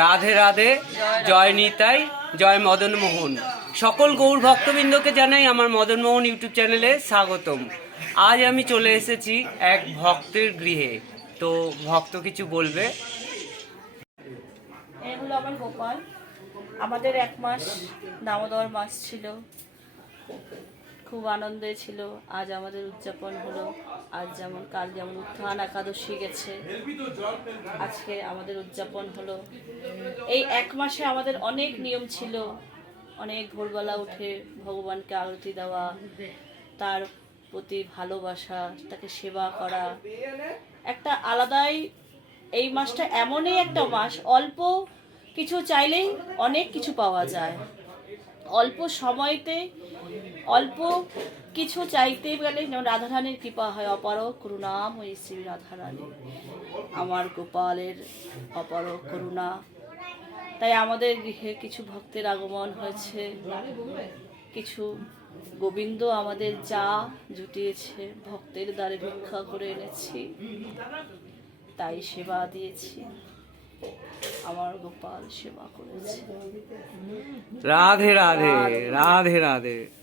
রাধে রাধে, জয় নিতাই, জয় মদন মোহন। সকল গৌর ভক্তবৃন্দকে জানাই আমার মদন মোহন ইউটিউব চ্যানেলে স্বাগতম। আজ আমি চলে এসেছি এক ভক্তের গৃহে। তো ভক্ত কিছু বলবে? এই হলো আমার গোপাল। আমাদের এক মাস দামোদর মাস ছিল। খুব আনন্দে ছিল। আজ আমাদের উদযাপন হলো। আজ যেমন কাল যেমন উত্থান একাদশী গেছে, আজকে আমাদের উদযাপন হলো। এই এক মাসে আমাদের অনেক নিয়ম ছিল। অনেক ভোরবেলা উঠে ভগবানকে আরতি দেওয়া, তার প্রতি ভালোবাসা, তাকে সেবা করা। একটা আলাদাই এই মাসটা এমনই একটা মাস, অল্প কিছু চাইলেই অনেক কিছু পাওয়া যায়। অল্প সময়তে অল্প কিছু চাইতে গেলে যেমন রাধারানীর কৃপা হয় অপার করুণাময়ী শ্রী রাধারানী। আমার গোপালের অপার করুণা। তাই আমাদের গৃহে কিছু ভক্তের আগমন হয়েছে। কিছু গোবিন্দ আমাদের যা জুটিয়েছে, ভক্তের দ্বারে ভিক্ষা করে এনেছি। তাই সেবা দিয়েছি। আমার গোপাল সেবা করেছে। রাধে রাধে রাধে রাধে।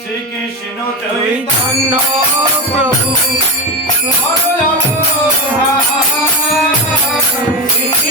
শ্রীকৃষ্ণ চৈতন্য প্রভু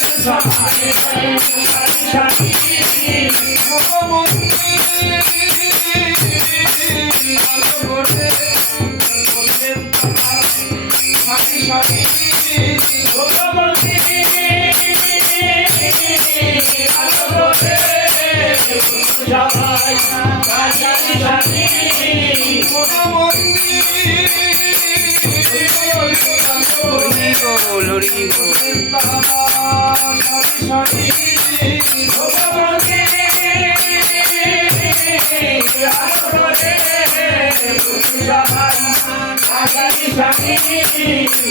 চৈতন্য প্রভু হরি বল হরি বল সাগি সাগি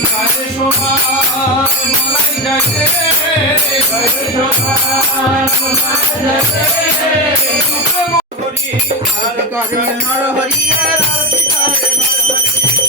সাগে সোমার মালাই যাতে সাগে সোমার মালাই যাতে হরি আর করে নর হরি আর করে নর হরি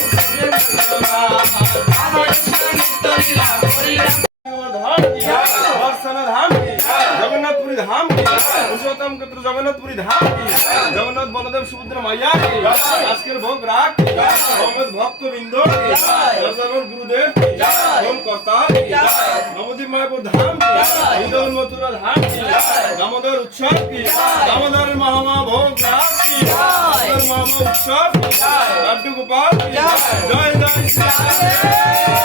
ধাম পুরুষোত্তম ক্ষেত্র জগন্নাথপুরী ধাম জগন্নাথ বলদেব সুভদ্রা মাইয়া আজকের ভোগ রাখ মোহাম্মদ ভক্ত বিন্দু গুরুদেব ওম কর্তা নবদ্বীপ মায়াপুর ধাম ইন্দোর মথুরা ধাম দামোদর উৎসব দামোদর মহামা ভোগ রাখ মহামা উৎসব লাড্ডু গোপাল জয় জয় শ্রী